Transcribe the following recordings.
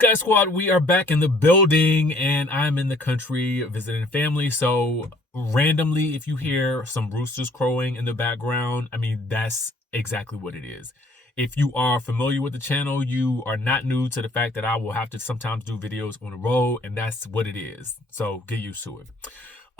Guys Squad, we are back in the building and I'm in the country visiting family. So randomly, if you hear some roosters crowing in the background, I mean, that's exactly what it is. If you are familiar with the channel, you are not new to the fact that I will have to sometimes do videos on the road, and that's what it is. So get used to it.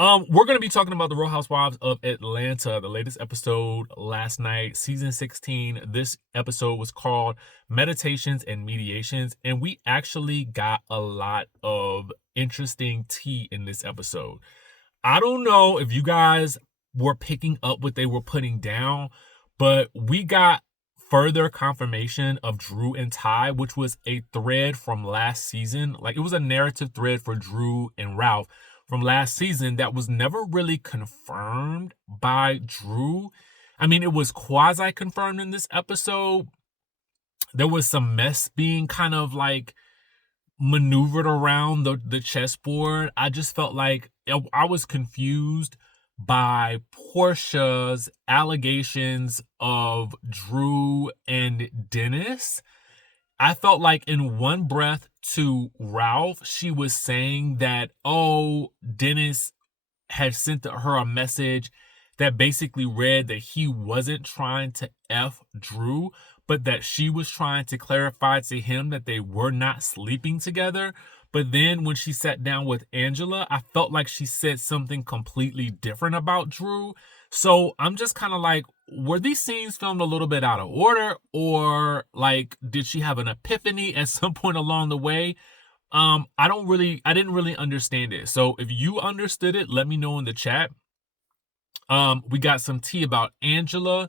We're going to be talking about the Real Housewives of Atlanta, the latest episode last night, season 16. This episode was called Meditations and Mediations, and we actually got a lot of interesting tea in this episode. I don't know if you guys were picking up what they were putting down, but we got further confirmation of Drew and Ty, which was a thread from last season. Like, it was a narrative thread for Drew and Ralph from last season that was never really confirmed by Drew. I mean, it was quasi-confirmed in this episode. There was some mess being kind of like maneuvered around the chessboard. I just felt like I was confused by Porsha's allegations of Drew and Dennis. I felt like in one breath to Ralph, she was saying that, oh, Dennis had sent her a message that basically read that he wasn't trying to F Drew, but that she was trying to clarify to him that they were not sleeping together. But then when she sat down with Angela, I felt like she said something completely different about Drew. So I'm just kind of like, were these scenes filmed a little bit out of order, or like, did she have an epiphany at some point along the way? I didn't really understand it. So if you understood it, let me know in the chat. We got some tea about Angela.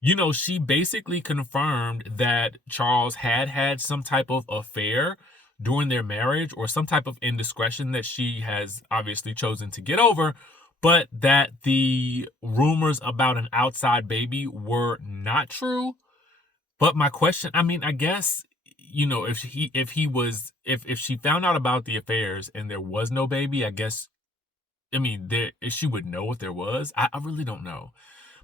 You know, she basically confirmed that Charles had some type of affair during their marriage, or some type of indiscretion that she has obviously chosen to get over, but that the rumors about an outside baby were not true. But my question, I mean, I guess, you know, if she found out about the affairs and there was no baby, I guess, I mean, she would know if there was. I really don't know.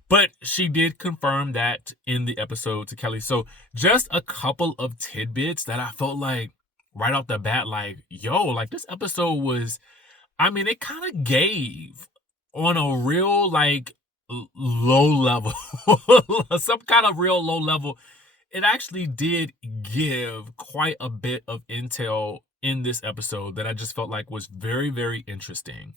But she did confirm that in the episode to Kelly. So just a couple of tidbits that I felt like right off the bat, like, yo, like this episode was, I mean, it kind of gave on a real, like, low level, some kind of real low level. It actually did give quite a bit of intel in this episode that I just felt like was very, very interesting.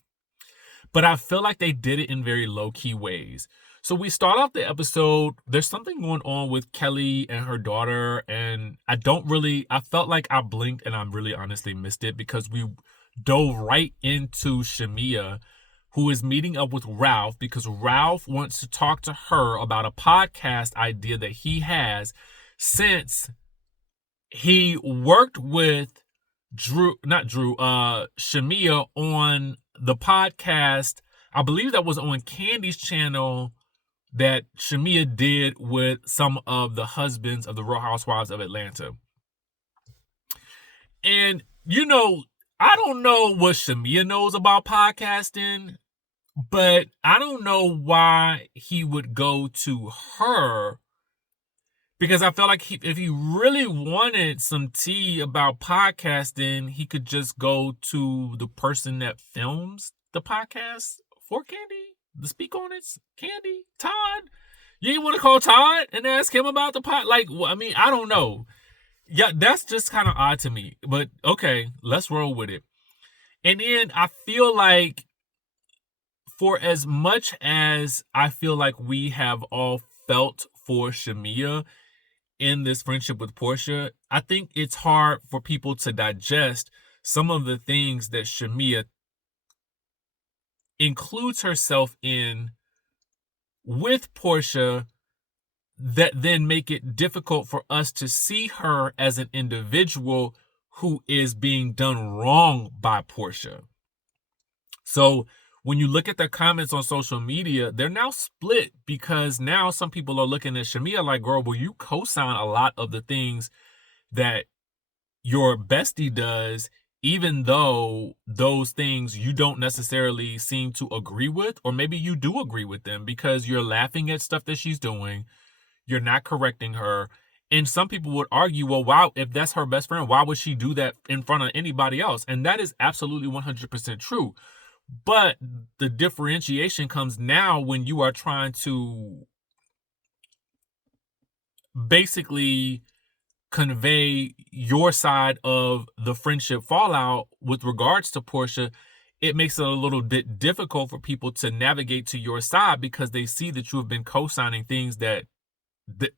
But I feel like they did it in very low-key ways. So we start off the episode, there's something going on with Kelly and her daughter, and I felt like I blinked and I really honestly missed it, because we dove right into Shamia, who is meeting up with Ralph because Ralph wants to talk to her about a podcast idea that he has, since he worked with Shamia on the podcast. I believe that was on Candy's channel, that Shamia did with some of the husbands of the Real Housewives of Atlanta. And, you know, I don't know what Shamia knows about podcasting, but I don't know why he would go to her, because I felt like if he really wanted some tea about podcasting, he could just go to the person that films the podcast for Candy, the Speak On It, Candy, Todd. You didn't want to call Todd and ask him about the pod? Like, I mean, I don't know. Yeah, that's just kind of odd to me. But okay, let's roll with it. And then I feel like, for as much as I feel like we have all felt for Shamia in this friendship with Porsha, I think it's hard for people to digest some of the things that Shamia includes herself in with Porsha, that then make it difficult for us to see her as an individual who is being done wrong by Porsha. So when you look at the comments on social media, they're now split, because now some people are looking at Shamia like, girl, will you co-sign a lot of the things that your bestie does, even though those things you don't necessarily seem to agree with, or maybe you do agree with them, because you're laughing at stuff that she's doing, you're not correcting her, And some people would argue, well, why, if that's her best friend, why would she do that in front of anybody else? And that is absolutely 100% true. But the differentiation comes now when you are trying to basically convey your side of the friendship fallout with regards to Porsha. It makes it a little bit difficult for people to navigate to your side because they see that you have been co-signing things that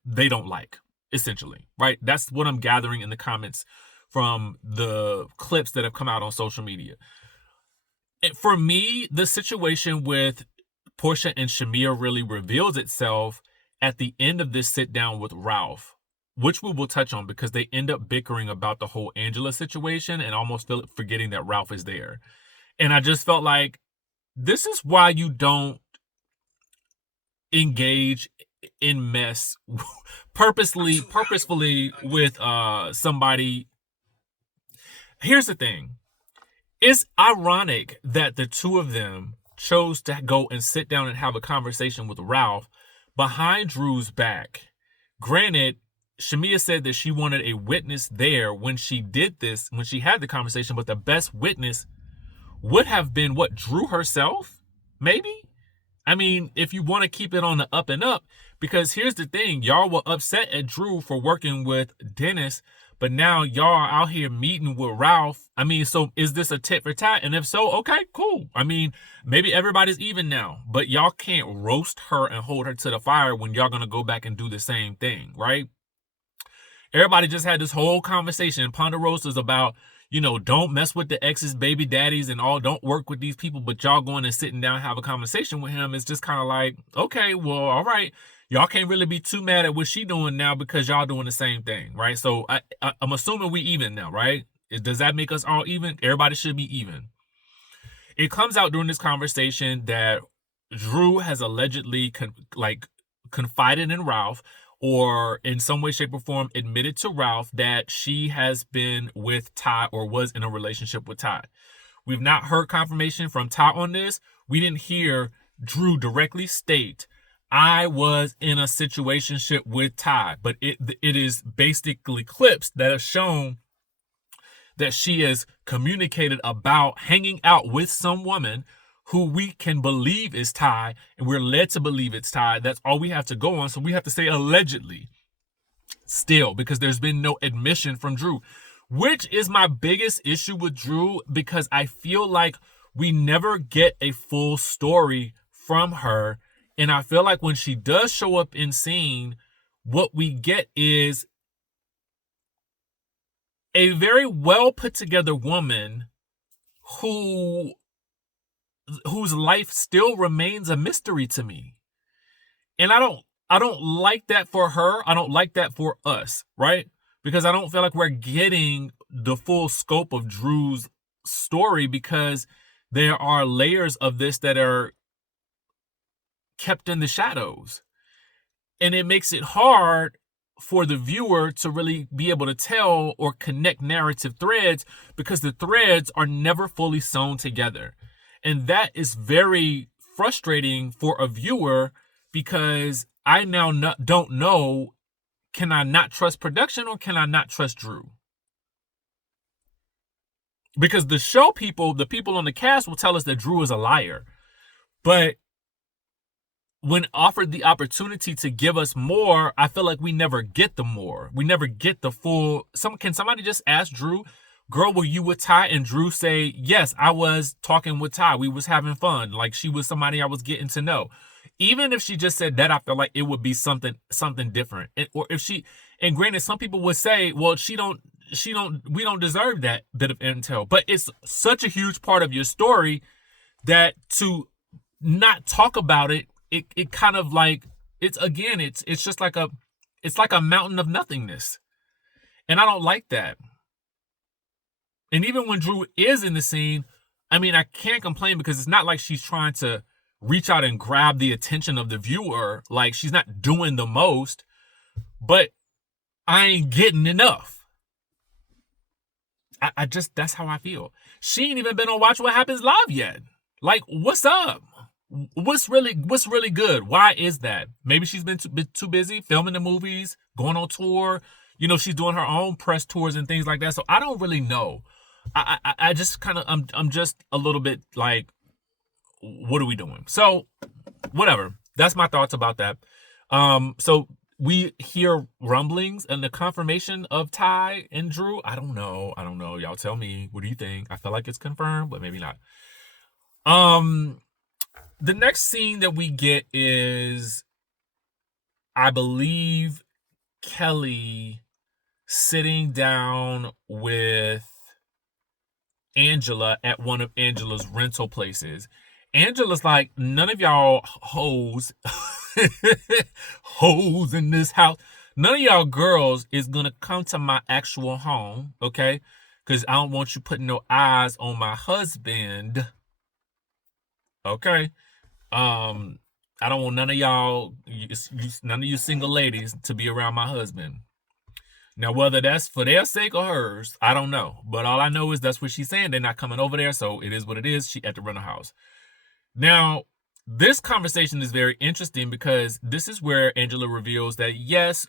they don't like, essentially, right? That's what I'm gathering in the comments from the clips that have come out on social media. For me, the situation with Porsha and Shamia really reveals itself at the end of this sit down with Ralph, which we will touch on because they end up bickering about the whole Angela situation and almost forgetting that Ralph is there. And I just felt like this is why you don't engage in mess purposefully with somebody. Here's the thing. It's ironic that the two of them chose to go and sit down and have a conversation with Ralph behind Drew's back. Granted, Shamia said that she wanted a witness there when she did this, when she had the conversation, but the best witness would have been what, Drew herself? Maybe? I mean, if you want to keep it on the up and up, because here's the thing, y'all were upset at Drew for working with Dennis, but now y'all are out here meeting with Ralph. I mean, so is this a tit for tat? And if so, okay, cool. I mean, maybe everybody's even now, but y'all can't roast her and hold her to the fire when y'all going to go back and do the same thing, right? Everybody just had this whole conversation, Ponderosas, about, you know, don't mess with the ex's baby daddies and all, don't work with these people, but y'all going and sitting down and have a conversation with him. It's just kind of like, okay, well, all right. Y'all can't really be too mad at what she doing now because y'all doing the same thing, right? So I'm assuming we even now, right? Does that make us all even? Everybody should be even. It comes out during this conversation that Drew has allegedly confided in Ralph, or in some way, shape, or form admitted to Ralph that she has been with Ty or was in a relationship with Ty. We've not heard confirmation from Ty on this. We didn't hear Drew directly state, I was in a situationship with Ty, but it is basically clips that have shown that she has communicated about hanging out with some woman who we can believe is Ty, and we're led to believe it's Ty. That's all we have to go on. So we have to say allegedly still, because there's been no admission from Drew, which is my biggest issue with Drew, because I feel like we never get a full story from her. And I feel like when she does show up in scene, what we get is a very well put together woman whose life still remains a mystery to me. And I don't like that for her. I don't like that for us, right? Because I don't feel like we're getting the full scope of Drew's story, because there are layers of this that are kept in the shadows. And it makes it hard for the viewer to really be able to tell or connect narrative threads, because the threads are never fully sewn together. And that is very frustrating for a viewer, because I now don't know, can I not trust production or can I not trust Drew? Because the show people, the people on the cast, will tell us that Drew is a liar. But when offered the opportunity to give us more, I feel like we never get the more. We never get the full. Can somebody just ask Drew, girl, were you with Ty? And Drew say, yes, I was talking with Ty. We was having fun. Like, she was somebody I was getting to know. Even if she just said that, I feel like it would be something different. Or if she, and granted, some people would say, well, we don't deserve that bit of intel. But it's such a huge part of your story that to not talk about it, it kind of like, it's just like a mountain of nothingness. And I don't like that. And even when Drew is in the scene, I mean, I can't complain, because it's not like she's trying to reach out and grab the attention of the viewer. Like, she's not doing the most, but I ain't getting enough. I just, that's how I feel. She ain't even been on Watch What Happens Live yet. Like, what's up? What's really good? Why is that? Maybe she's been too busy filming the movies, going on tour. You know, she's doing her own press tours and things like that. So I don't really know. I just kind of I'm just a little bit like, what are we doing? So whatever. That's my thoughts about that. So we hear rumblings and the confirmation of Ty and Drew. I don't know. Y'all tell me. What do you think? I feel like it's confirmed, but maybe not. The next scene that we get is, I believe, Kelly sitting down with Angela at one of Angela's rental places. Angela's like, none of y'all hoes in this house, none of y'all girls is gonna come to my actual home, okay? Because I don't want you putting no eyes on my husband, okay? I don't want none of y'all, none of you single ladies to be around my husband. Now, whether that's for their sake or hers, I don't know. But all I know is that's what she's saying. They're not coming over there, so it is what it is. She had to run a house. Now, this conversation is very interesting because this is where Angela reveals that, yes,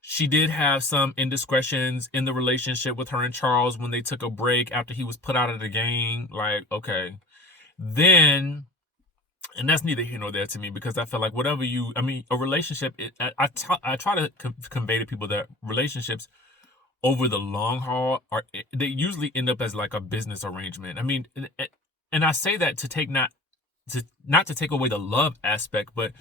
she did have some indiscretions in the relationship with her and Charles when they took a break after he was put out of the game. Like, okay. Then, and that's neither here nor there to me, because I feel like whatever a relationship, I try to convey to people that relationships over the long haul they usually end up as like a business arrangement. I mean, and I say that to take not to take away the love aspect, but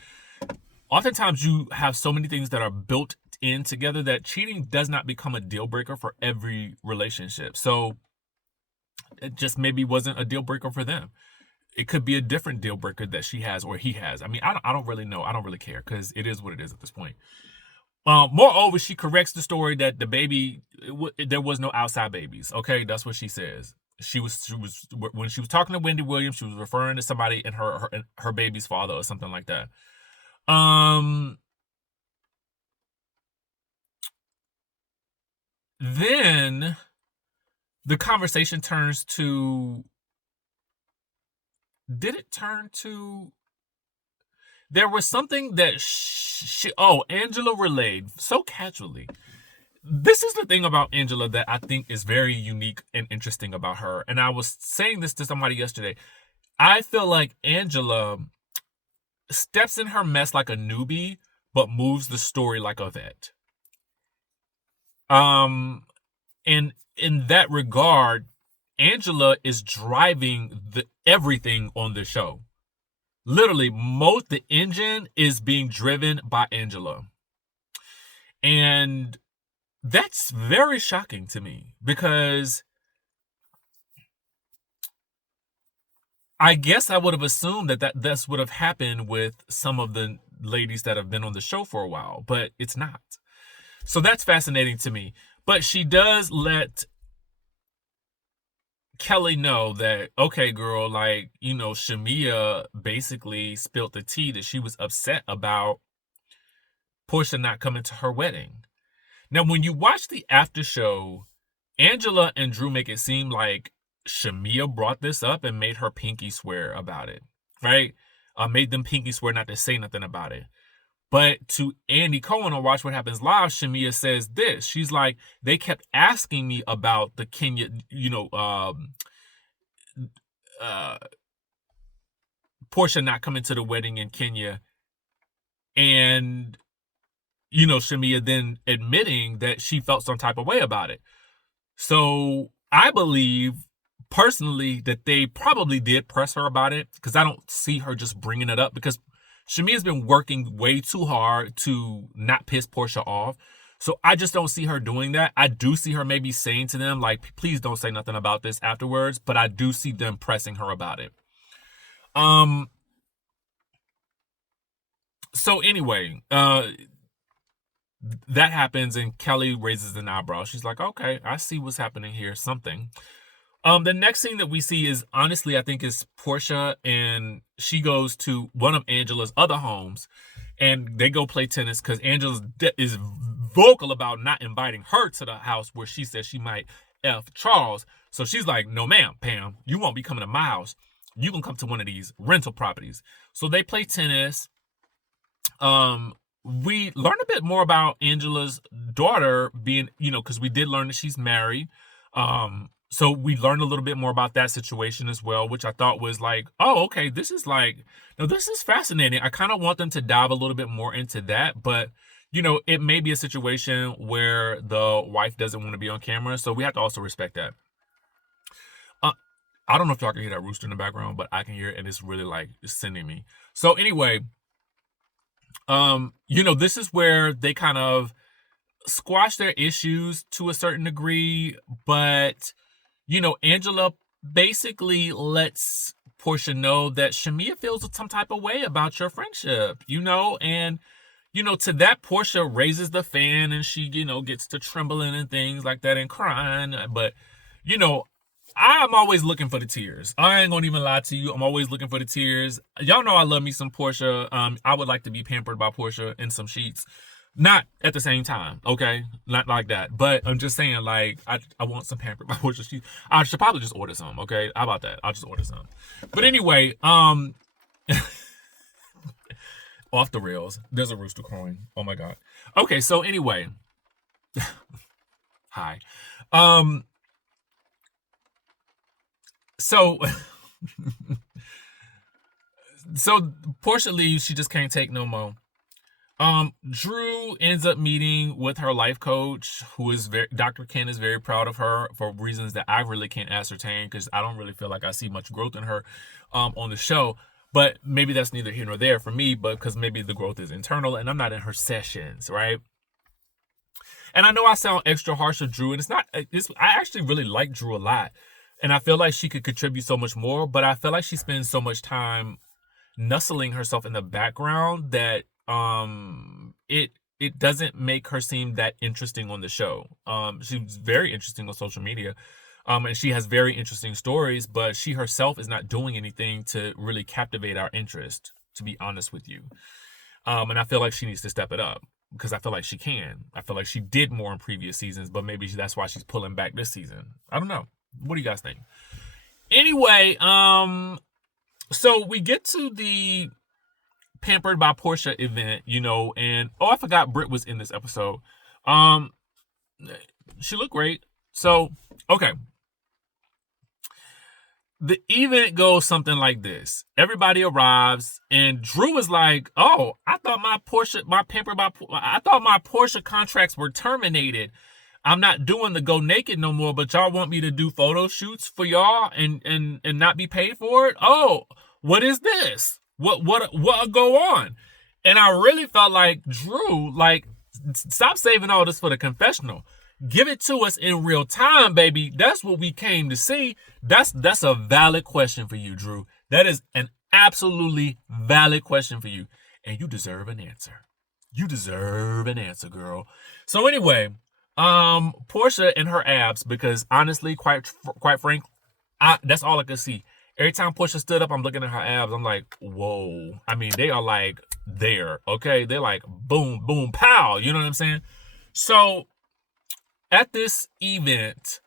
oftentimes you have so many things that are built in together that cheating does not become a deal breaker for every relationship. So it just maybe wasn't a deal breaker for them. It could be a different deal breaker that she has or he has. I mean, I don't really know. I don't really care because it is what it is at this point. Moreover, she corrects the story that the baby, there was no outside babies. Okay, that's what she says. She was when she was talking to Wendy Williams, she was referring to somebody and her baby's father or something like that. Then the conversation turns to, did it turn to, there was something that Angela relayed so casually. This is the thing about Angela that I think is very unique and interesting about her. And I was saying this to somebody yesterday. I feel like Angela steps in her mess like a newbie, but moves the story like a vet. And in that regard, Angela is driving everything on the show. Literally, the engine is being driven by Angela. And that's very shocking to me because I guess I would have assumed that would have happened with some of the ladies that have been on the show for a while, but it's not. So that's fascinating to me. But she does let Kelly know that, okay, girl, like, you know, Shamia basically spilled the tea that she was upset about Porsha not coming to her wedding. Now, when you watch the after show, Angela and Drew make it seem like Shamia brought this up and made her pinky swear about it, right? Made them pinky swear not to say nothing about it. But to Andy Cohen on Watch What Happens Live, Shamia says this. She's like, they kept asking me about the Kenya, Porsha not coming to the wedding in Kenya. And, Shamia then admitting that she felt some type of way about it. So I believe personally that they probably did press her about it, because I don't see her just bringing it up, because Shamia's been working way too hard to not piss Porsha off. So I just don't see her doing that. I do see her maybe saying to them, like, please don't say nothing about this afterwards. But I do see them pressing her about it. So anyway, that happens and Kelly raises an eyebrow. She's like, okay, I see what's happening here. Something. The next thing that we see is, honestly, I think is Porsha, and she goes to one of Angela's other homes and they go play tennis because Angela is vocal about not inviting her to the house where she says she might F Charles. So she's like, no, ma'am, Pam, you won't be coming to my house. you can come to one of these rental properties. So they play tennis. We learned a bit more about Angela's daughter being, because we did learn that she's married. So we learned a little bit more about that situation as well, which I thought was like, oh, okay, this is fascinating. I kind of want them to dive a little bit more into that, but it may be a situation where the wife doesn't want to be on camera, so we have to also respect that. I don't know if y'all can hear that rooster in the background, but I can hear it, and it's really it's sending me. So anyway, this is where they kind of squash their issues to a certain degree, but Angela basically lets Porsha know that Shamia feels some type of way about your friendship, and to that, Porsha raises the fan and she, gets to trembling and things like that and crying. But, I'm always looking for the tears. I ain't gonna even lie to you. I'm always looking for the tears. Y'all know I love me some Porsha. I would like to be pampered by Porsha in some sheets. Not at the same time, okay? Not like that. But I'm just saying, I want some pampered by Porsha sheets. I should probably just order some, okay? How about that? I'll just order some. But anyway, off the rails. There's a rooster crowing. Oh my God. Okay, so anyway. Hi. So Porsha leaves. She just can't take no more. Drew ends up meeting with her life coach, who is Dr. Ken is very proud of her for reasons that I really can't ascertain, because I don't really feel like I see much growth in her on the show. But maybe that's neither here nor there for me, but because maybe the growth is internal and I'm not in her sessions, right? And I know I sound extra harsh with Drew, and I actually really like Drew a lot. And I feel like she could contribute so much more, but I feel like she spends so much time nuzzling herself in the background that it doesn't make her seem that interesting on the show. She's very interesting on social media. And she has very interesting stories, but she herself is not doing anything to really captivate our interest, to be honest with you. And I feel like she needs to step it up, because I feel like she can. I feel like she did more in previous seasons, but maybe that's why she's pulling back this season. I don't know. What do you guys think? Anyway, so we get to the Pampered by Porsha event, and I forgot Britt was in this episode. She looked great. So, okay. The event goes something like this. Everybody arrives, and Drew is like, "Oh, I thought my Porsha contracts were terminated. I'm not doing the go naked no more, but y'all want me to do photo shoots for y'all and not be paid for it? Oh, what is this? What go on?" And I really felt like, Drew, stop saving all this for the confessional. Give it to us in real time, baby. That's what we came to see. That's a valid question for you, Drew. That is an absolutely valid question for you. And you deserve an answer. You deserve an answer, girl. So anyway, Porsha and her abs, because honestly, quite frank, that's all I could see. Every time Porsha stood up, I'm looking at her abs. I'm like, whoa. I mean, they are there, okay? They're like boom, boom, pow. You know what I'm saying? So at this event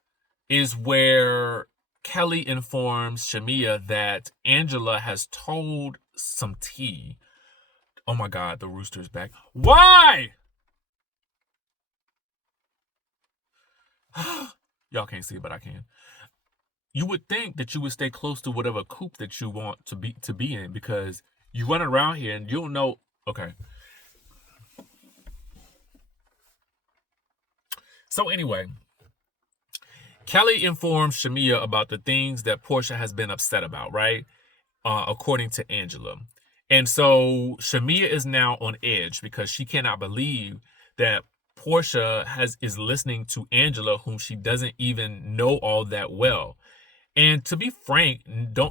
is where Kelly informs Shamia that Angela has told some tea. Oh my God, the rooster's back. Why? Y'all can't see it, but I can. You would think that you would stay close to whatever coop that you want to be in, because you run around here and you don't know. Okay. So anyway, Kelly informs Shamia about the things that Porsha has been upset about, right? According to Angela. And so Shamia is now on edge because she cannot believe that Porsha is listening to Angela, whom she doesn't even know all that well. And to be frank,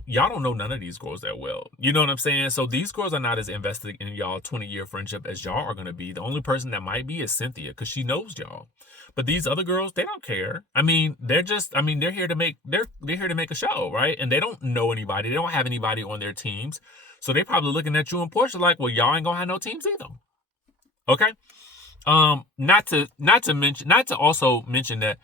y'all don't know none of these girls that well. You know what I'm saying? So these girls are not as invested in y'all 20-year friendship as y'all are going to be. The only person that might be is Cynthia, because she knows y'all. But these other girls, they don't care. I mean, they're here to make a show, right? And they don't know anybody. They don't have anybody on their teams. So they're probably looking at you and Porsha like, well, y'all ain't gonna have no teams either. Okay? Not to also mention that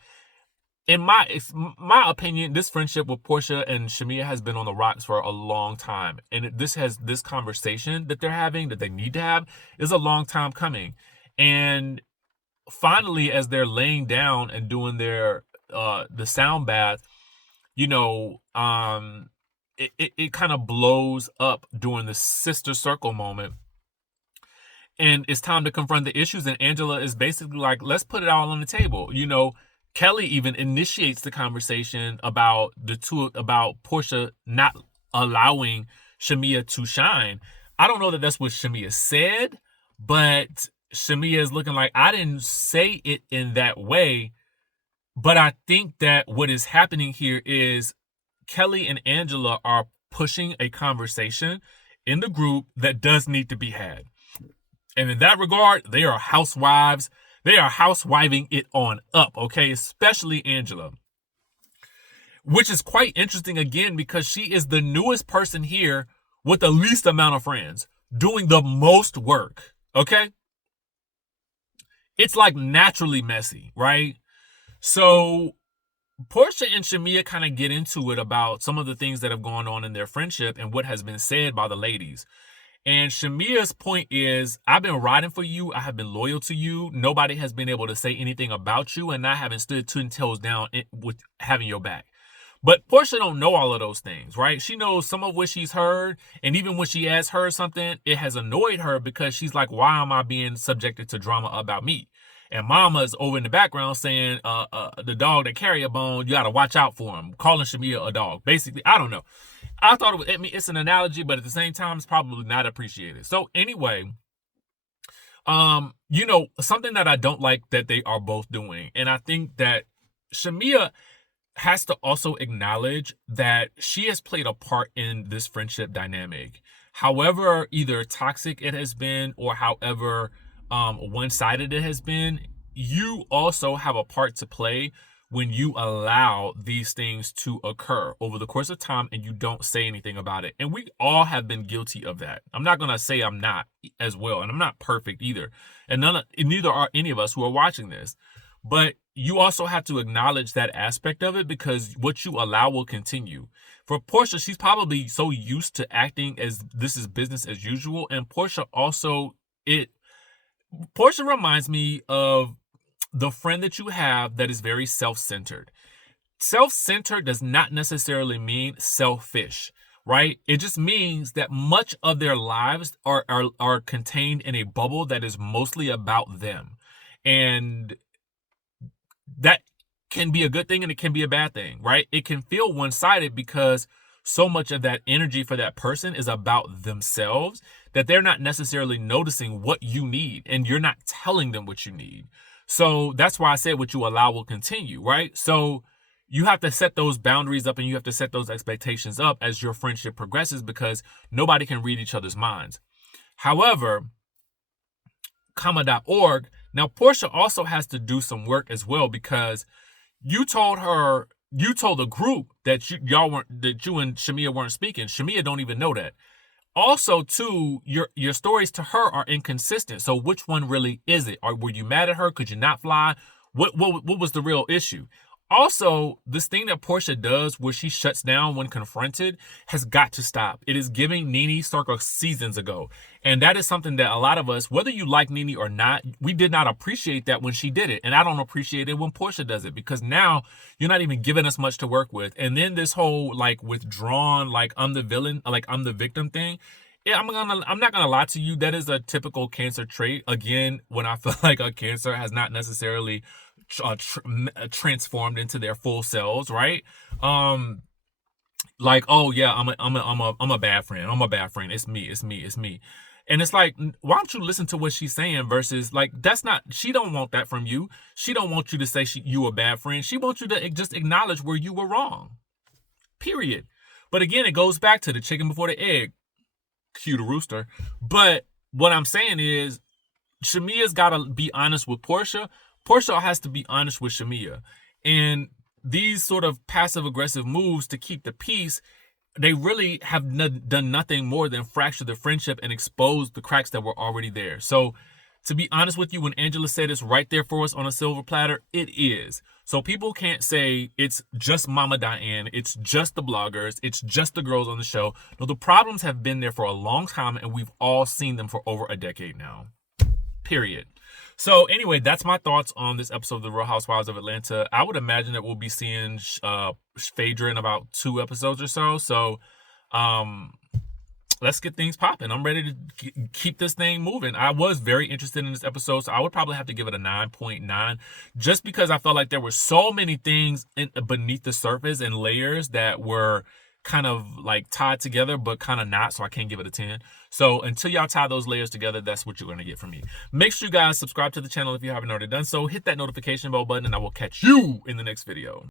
in my opinion, this friendship with Porsha and Shamia has been on the rocks for a long time. And this conversation that they're having, that they need to have, is a long time coming. And finally, as they're laying down and doing their the sound bath, you know, it kind of blows up during the sister circle moment. And it's time to confront the issues. And Angela is basically like, let's put it all on the table. You know, Kelly even initiates the conversation about Porsha not allowing Shamia to shine. I don't know that that's what Shamia said, but Shamia is looking like, I didn't say it in that way. But I think that what is happening here is Kelly and Angela are pushing a conversation in the group that does need to be had. And in that regard, they are housewives. They are housewiving it on up, okay? Especially Angela. Which is quite interesting, again, because she is the newest person here with the least amount of friends, doing the most work, okay? It's like naturally messy, right? So Porsha and Shamia kind of get into it about some of the things that have gone on in their friendship and what has been said by the ladies. And Shamia's point is, I've been riding for you. I have been loyal to you. Nobody has been able to say anything about you, and I haven't stood 10 toes down with having your back. But Porsha don't know all of those things, right? She knows some of what she's heard, and even when she has heard something, it has annoyed her because she's like, why am I being subjected to drama about me? And Mama's over in the background saying, the dog that carry a bone, you got to watch out for him, calling Shamia a dog. Basically, I don't know. I thought it was, I mean, it's an analogy, but at the same time, it's probably not appreciated. So anyway, you know, something that I don't like that they are both doing, and I think that Shamia has to also acknowledge that she has played a part in this friendship dynamic. However, either toxic it has been or however one-sided it has been, you also have a part to play when you allow these things to occur over the course of time and you don't say anything about it. And we all have been guilty of that. I'm not going to say I'm not as well, and I'm not perfect either. And neither are any of us who are watching this. But you also have to acknowledge that aspect of it, because what you allow will continue. For Porsha, she's probably so used to acting as this is business as usual. And Porsha reminds me of the friend that you have that is very self-centered. Self-centered does not necessarily mean selfish, right? It just means that much of their lives are contained in a bubble that is mostly about them. And that can be a good thing and it can be a bad thing, right? It can feel one-sided because so much of that energy for that person is about themselves that they're not necessarily noticing what you need, and you're not telling them what you need. So that's why I said what you allow will continue, right? So you have to set those boundaries up and you have to set those expectations up as your friendship progresses, because nobody can read each other's minds. However, comma.org, now Porsha also has to do some work as well, because you told the group that you and Shamia weren't speaking. Shamia don't even know that. Also, too, your stories to her are inconsistent. So which one really is it? Or were you mad at her? Could you not fly? What was the real issue? Also, this thing that Porsha does where she shuts down when confronted has got to stop. It is giving Nene circa seasons ago. And that is something that a lot of us, whether you like Nene or not, we did not appreciate that when she did it. And I don't appreciate it when Porsha does it, because now you're not even giving us much to work with. And then this whole like withdrawn, like I'm the villain, like I'm the victim thing. Yeah, I'm not gonna lie to you. That is a typical Cancer trait. Again, when I feel like a Cancer has not necessarily transformed into their full selves, right? Like, oh yeah, I'm a bad friend. I'm a bad friend. It's me. And it's like, why don't you listen to what she's saying versus like, that's not, she don't want that from you. She don't want you to say you a bad friend. She wants you to just acknowledge where you were wrong. Period. But again, it goes back to the chicken before the egg. Cue the rooster. But what I'm saying is, Shamia's got to be honest with Porsha. Porsha has to be honest with Shamia. And these sort of passive-aggressive moves to keep the peace, they really have done nothing more than fracture the friendship and expose the cracks that were already there. So To be honest with you, when Angela said it's right there for us on a silver platter, it is. So people can't say it's just Mama Diane, it's just the bloggers, it's just the girls on the show. No, the problems have been there for a long time, and we've all seen them for over a decade now. Period. So anyway, that's my thoughts on this episode of The Real Housewives of Atlanta. I would imagine that we'll be seeing Phaedra in about 2 episodes or so. So let's get things popping. I'm ready to keep this thing moving. I was very interested in this episode, so I would probably have to give it a 9.9, just because I felt like there were so many things beneath the surface and layers that were kind of like tied together, but kind of not, so I can't give it a 10. So until y'all tie those layers together, that's what you're going to get from me. Make sure you guys subscribe to the channel if you haven't already done so. Hit that notification bell button, and I will catch you in the next video.